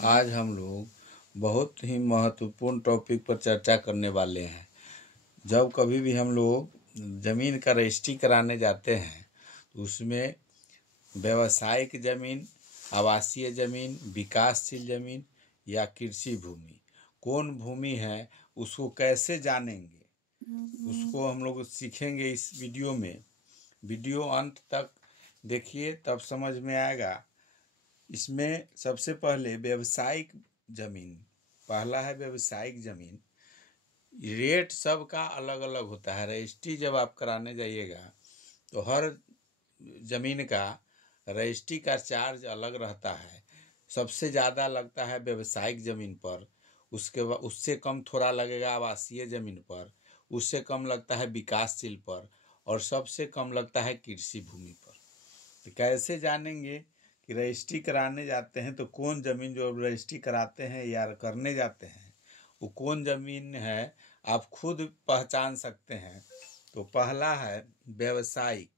आज हम लोग बहुत ही महत्वपूर्ण टॉपिक पर चर्चा करने वाले हैं। जब कभी भी हम लोग ज़मीन का रजिस्ट्री कराने जाते हैं तो उसमें व्यावसायिक ज़मीन, आवासीय ज़मीन, विकासशील ज़मीन या कृषि भूमि, कौन भूमि है उसको कैसे जानेंगे, उसको हम लोग सीखेंगे इस वीडियो में। वीडियो अंत तक देखिए, तब समझ में आएगा। इसमें सबसे पहले व्यावसायिक ज़मीन, पहला है व्यावसायिक ज़मीन। रेट सबका अलग अलग होता है। रजिस्ट्री जब आप कराने जाइएगा तो हर ज़मीन का रजिस्ट्री का चार्ज अलग रहता है। सबसे ज़्यादा लगता है व्यावसायिक ज़मीन पर, उसके बाद उससे कम थोड़ा लगेगा आवासीय ज़मीन पर, उससे कम लगता है विकासशील पर, और सबसे कम लगता है कृषि भूमि पर। तो कैसे जानेंगे कि रजिस्ट्री कराने जाते हैं तो कौन ज़मीन, जो रजिस्ट्री कराते हैं या करने जाते हैं, वो कौन ज़मीन है आप खुद पहचान सकते हैं। तो पहला है व्यावसायिक।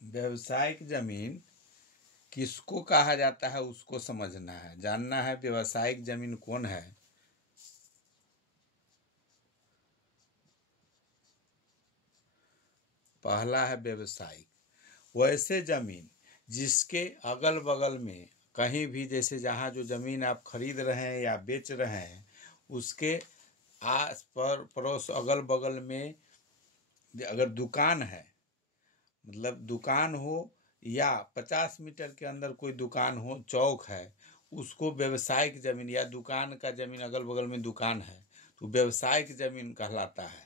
व्यावसायिक ज़मीन किसको कहा जाता है उसको समझना है, जानना है व्यावसायिक ज़मीन कौन है। पहला है व्यावसायिक, वैसे ज़मीन जिसके अगल बगल में कहीं भी, जैसे जहाँ जो ज़मीन आप खरीद रहे हैं या बेच रहे हैं, उसके आस पर पड़ोस अगल बगल में अगर दुकान है, मतलब दुकान हो या 50 मीटर के अंदर कोई दुकान हो, चौक है, उसको व्यावसायिक ज़मीन, या दुकान का ज़मीन अगल बगल में दुकान है तो व्यावसायिक ज़मीन कहलाता है।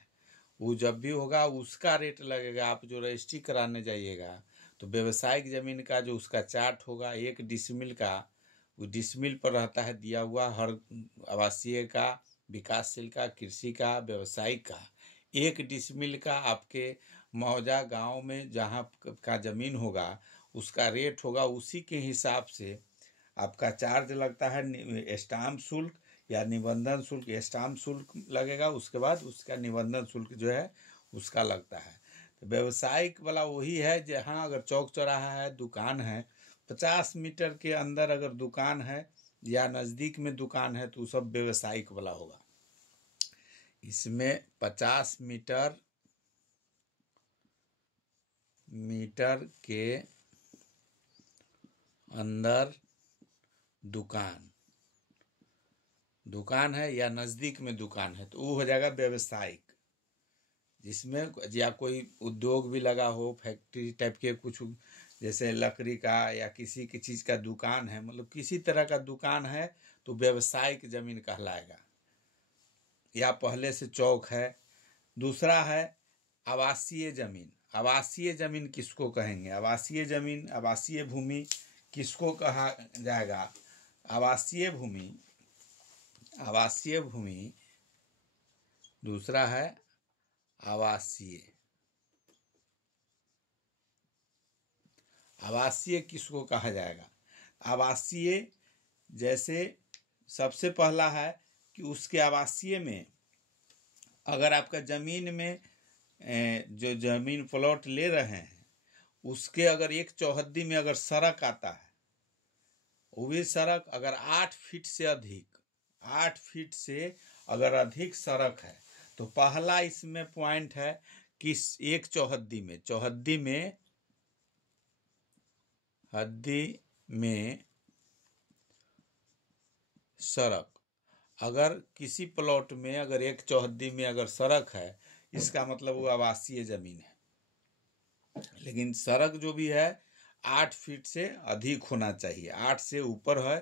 वो जब भी होगा उसका रेट लगेगा। आप जो रजिस्ट्री कराने जाइएगा तो व्यावसायिक ज़मीन का जो उसका चार्ट होगा, 1 डिसमिल का, वो डिसमिल पर रहता है दिया हुआ, हर आवासीय का, विकासशील का, कृषि का, व्यावसायिक का। 1 डिसमिल का आपके मौजा गांव में जहां का ज़मीन होगा उसका रेट होगा, उसी के हिसाब से आपका चार्ज लगता है। स्टाम्प शुल्क या निबंधन शुल्क, स्टाम्प शुल्क लगेगा, उसके बाद उसका निबंधन शुल्क जो है उसका लगता है। तो व्यावसायिक वाला वही है जहाँ अगर चौक चौराहा है, दुकान है, 50 मीटर के अंदर अगर दुकान है या नज़दीक में दुकान है तो सब व्यावसायिक वाला होगा। इसमें 50 मीटर के अंदर दुकान है या नज़दीक में दुकान है तो वो हो जाएगा व्यावसायिक। जिसमें या कोई उद्योग भी लगा हो, फैक्ट्री टाइप के कुछ, जैसे लकड़ी का या किसी की चीज़ का दुकान है, मतलब किसी तरह का दुकान है तो व्यावसायिक ज़मीन कहलाएगा, या पहले से चौक है। दूसरा है आवासीय ज़मीन। आवासीय ज़मीन किसको कहेंगे? आवासीय ज़मीन, आवासीय भूमि किसको कहा जाएगा? आवासीय भूमि दूसरा है आवासीय। आवासीय किसको कहा जाएगा? आवासीय जैसे सबसे पहला है कि उसके आवासीय में अगर आपका ज़मीन में जो ज़मीन प्लॉट ले रहे हैं उसके अगर एक चौहद्दी में अगर सड़क आता है, वो भी सड़क अगर 8 फीट से अगर अधिक सड़क है तो पहला इसमें पॉइंट है कि एक चौहद्दी में सड़क, अगर किसी प्लॉट में अगर एक चौहद्दी में अगर सड़क है, इसका मतलब वो आवासीय ज़मीन है। लेकिन सड़क जो भी है 8 फीट से अधिक होना चाहिए, 8 से ऊपर है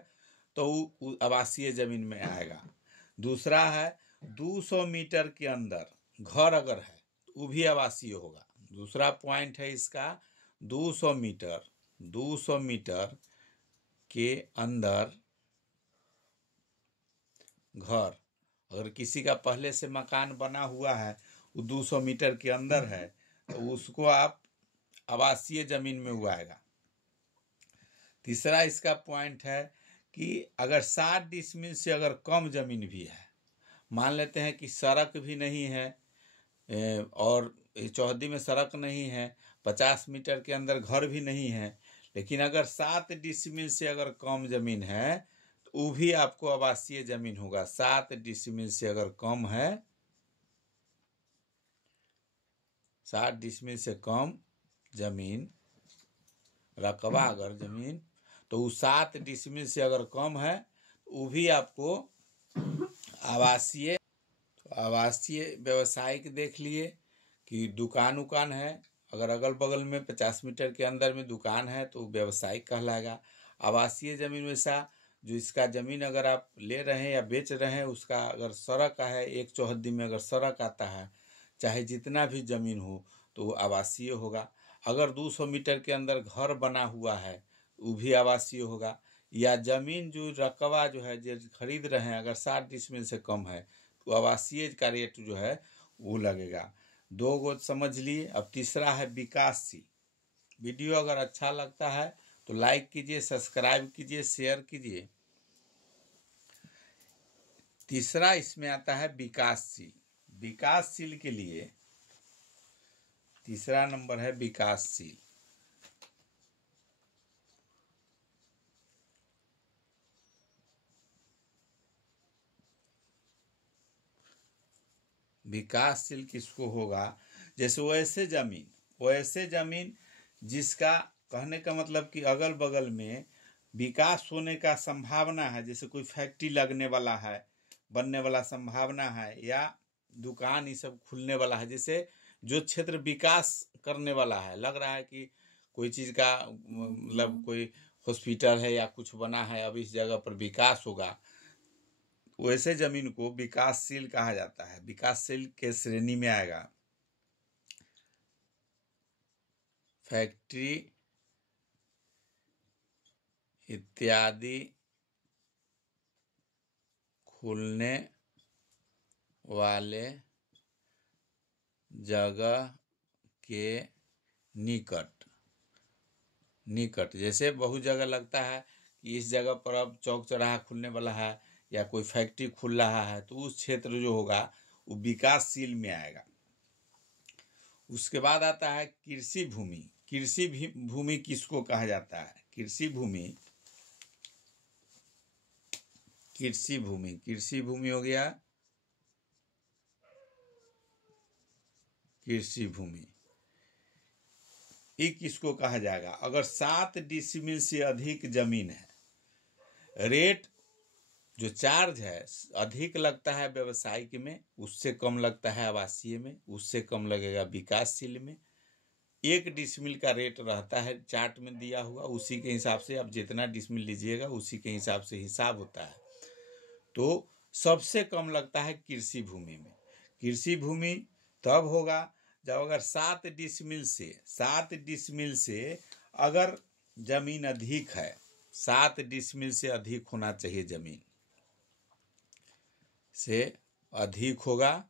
तो वो आवासीय ज़मीन में आएगा। दूसरा है 200 मीटर के अंदर घर अगर है तो वो भी आवासीय होगा। दूसरा पॉइंट है इसका 200 मीटर के अंदर घर, अगर किसी का पहले से मकान बना हुआ है, वो 200 मीटर के अंदर है तो उसको आप आवासीय ज़मीन में उगाएगा। तीसरा इसका पॉइंट है कि अगर 60 डिसमिल से अगर कम ज़मीन भी है, मान लेते हैं कि सड़क भी नहीं है और चौहद्दी में सड़क नहीं है, 50 मीटर के अंदर घर भी नहीं है, लेकिन अगर 7 डिसमिल से अगर कम जमीन है तो वो भी आपको आवासीय जमीन होगा। 7 डिसमिल से अगर कम है, 7 डिसमिल से कम जमीन, रकबा अगर जमीन, तो वो 7 डिसमिल से अगर कम है वो भी आपको आवासीय व्यवसायिक देख लिए कि दुकान उकान है, अगर अगल बगल में 50 मीटर के अंदर में दुकान है तो व्यवसायिक कहलाएगा। आवासीय जमीन वैसा जो इसका जमीन अगर आप ले रहे हैं या बेच रहे हैं, उसका अगर सड़क है, एक चौहद्दी में अगर सड़क आता है, चाहे जितना भी जमीन हो तो वो आवासीय होगा। अगर 200 मीटर के अंदर घर बना हुआ है वो भी आवासीय होगा। या जमीन जो रकबा जो है जो खरीद रहे हैं अगर 60 डिसमिल से कम है तो आवासीय का रेट जो है वो लगेगा। 2 गो समझ लिए। अब तीसरा है विकासशील। वीडियो अगर अच्छा लगता है तो लाइक कीजिए, सब्सक्राइब कीजिए, शेयर कीजिए। तीसरा इसमें आता है विकासशील। विकासशील के लिए तीसरा नंबर है विकासशील। विकासशील किसको होगा? जैसे वैसे जमीन जिसका कहने का मतलब कि अगल बगल में विकास होने का संभावना है, जैसे कोई फैक्ट्री लगने वाला है, बनने वाला संभावना है, या दुकान ये सब खुलने वाला है। जैसे जो क्षेत्र विकास करने वाला है, लग रहा है कि कोई चीज़ का मतलब कोई हॉस्पिटल है या कुछ बना है, अब इस जगह पर विकास होगा, वैसे जमीन को विकासशील कहा जाता है। विकासशील के श्रेणी में आएगा फैक्ट्री इत्यादि खुलने वाले जगह के निकट। जैसे बहुत जगह लगता है कि इस जगह पर अब चौक चौराहा खुलने वाला है या कोई फैक्ट्री खुल रहा है, तो उस क्षेत्र जो होगा वो विकासशील में आएगा। उसके बाद आता है कृषि भूमि। भूमि किसको कहा जाता है? कृषि भूमि हो गया कृषि भूमि। ये किसको कहा जाएगा? अगर 7 डिसमिल से अधिक जमीन है, रेट जो चार्ज है अधिक लगता है व्यवसायिक में, उससे कम लगता है आवासीय में, उससे कम लगेगा विकासशील में। 1 डिसमिल का रेट रहता है, चार्ट में दिया हुआ, उसी के हिसाब से आप जितना डिसमिल लीजिएगा उसी के हिसाब से हिसाब होता है। तो सबसे कम लगता है कृषि भूमि में। कृषि भूमि तब होगा जब अगर 7 डिसमिल से अगर जमीन अधिक है, 7 डिसमिल से अधिक होना चाहिए, जमीन से अधिक होगा।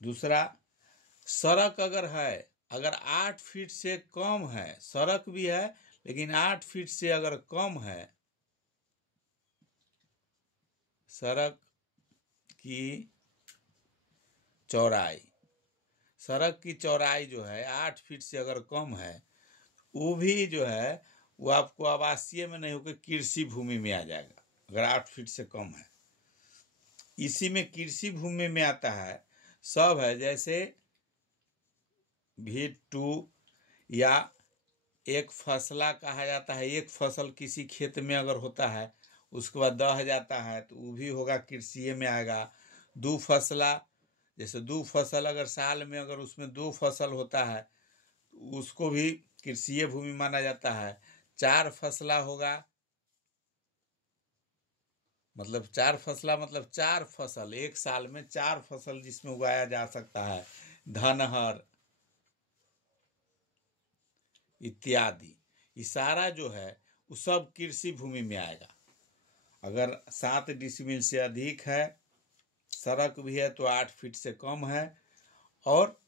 दूसरा, सड़क अगर 8 फीट से कम है, सड़क भी है लेकिन 8 फीट से अगर कम है, सड़क की चौड़ाई जो है 8 फीट से अगर कम है, वो भी जो है वो आपको आवासीय में नहीं होकर कृषि भूमि में आ जाएगा अगर 8 फीट से कम है। इसी में कृषि भूमि में आता है सब है, जैसे V2 या एक फसला कहा जाता है। एक फसल किसी खेत में अगर होता है उसके बाद दह जाता है तो वो भी होगा कृषि में आएगा। 2 फसला, जैसे 2 फसल अगर साल में अगर उसमें 2 फसल होता है उसको भी कृषि भूमि माना जाता है। 4 फसला होगा, मतलब 4 फसला मतलब 4 फसल, एक साल में 4 फसल जिसमें उगाया जा सकता है, धनहर इत्यादि। ये सारा जो है वो सब कृषि भूमि में आएगा। अगर 7 डिसमिल से अधिक है, सड़क भी है तो 8 फीट से कम है, और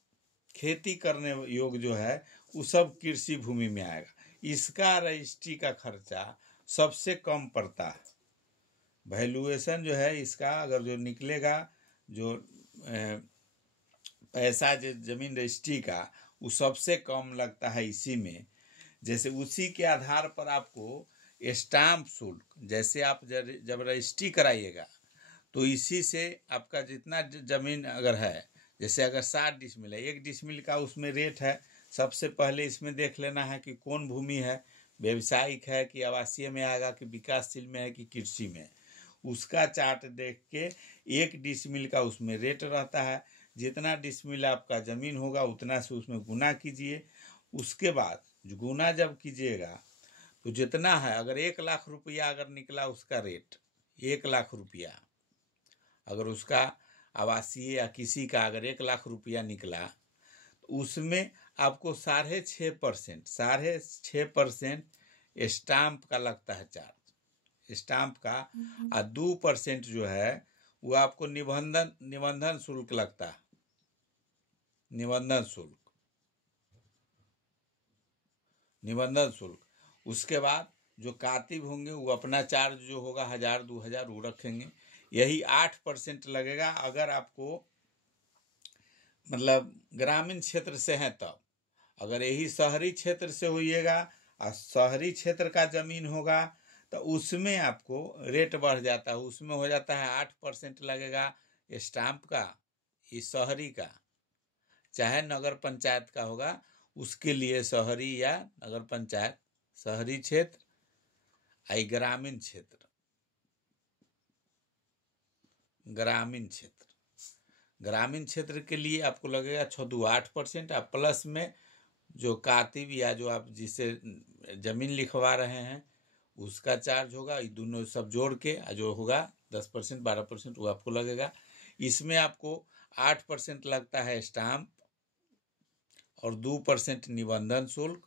खेती करने योग्य जो है वो सब कृषि भूमि में आएगा। इसका रजिस्ट्री का खर्चा सबसे कम पड़ता है। वैल्यूएशन जो है इसका अगर जो निकलेगा, जो पैसा जो जमीन रजिस्ट्री का वो सबसे कम लगता है इसी में। जैसे उसी के आधार पर आपको स्टाम्प शुल्क, जैसे आप जब रजिस्ट्री कराइएगा तो इसी से आपका जितना जमीन अगर है, जैसे अगर 60 डिसमिल है, 1 डिसमिल का उसमें रेट है। सबसे पहले इसमें देख लेना है कि कौन भूमि है, व्यवसायिक है कि आवासीय में आएगा कि विकासशील में है कि कृषि में। उसका चार्ट देख के 1 डिसमिल का उसमें रेट रहता है। जितना डिसमिल आपका ज़मीन होगा उतना से उसमें गुना कीजिए। उसके बाद जो गुना जब कीजिएगा तो जितना है, अगर 1 लाख रुपया अगर निकला उसका रेट, 1 लाख रुपया अगर उसका आवासीय या किसी का अगर 1 लाख रुपया निकला तो उसमें आपको 6.5% स्टाम्प का लगता है चार्ज, स्टाम्प का। और 2% जो है वो आपको निबंधन शुल्क लगता है, निबंधन शुल्क। उसके बाद जो कातिब होंगे वो अपना चार्ज जो होगा 1000-2000 वो रखेंगे। यही 8% लगेगा अगर आपको मतलब ग्रामीण क्षेत्र से हैं तब। अगर यही शहरी क्षेत्र से होइएगा और शहरी क्षेत्र का ज़मीन होगा तो उसमें आपको रेट बढ़ जाता है, उसमें हो जाता है 8% लगेगा स्टाम्प का, इस शहरी का। चाहे नगर पंचायत का होगा उसके लिए शहरी या नगर पंचायत, शहरी क्षेत्र आई ग्रामीण क्षेत्र, ग्रामीण क्षेत्र के लिए आपको लगेगा 6-8%। आप प्लस में जो कातिब या जो आप जिसे ज़मीन लिखवा रहे हैं उसका चार्ज होगा, ये दोनों सब जोड़ के जो होगा 10% 12% वो आपको लगेगा। इसमें आपको 8% लगता है स्टाम्प और 2% निबंधन शुल्क,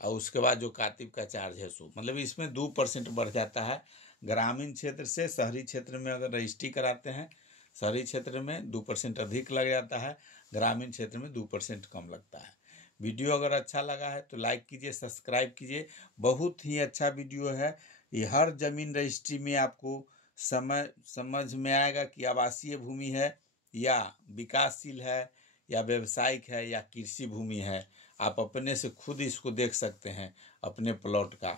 और उसके बाद जो कातिब का चार्ज है सो मतलब इसमें 2% बढ़ जाता है। ग्रामीण क्षेत्र से शहरी क्षेत्र में अगर रजिस्ट्री कराते हैं, शहरी क्षेत्र में 2% अधिक लग जाता है, ग्रामीण क्षेत्र में 2% कम लगता है। वीडियो अगर अच्छा लगा है तो लाइक कीजिए, सब्सक्राइब कीजिए। बहुत ही अच्छा वीडियो है ये। हर जमीन रजिस्ट्री में आपको समझ में आएगा कि आवासीय भूमि है या विकासशील है या व्यवसायिक है या कृषि भूमि है। आप अपने से खुद इसको देख सकते हैं अपने प्लॉट का।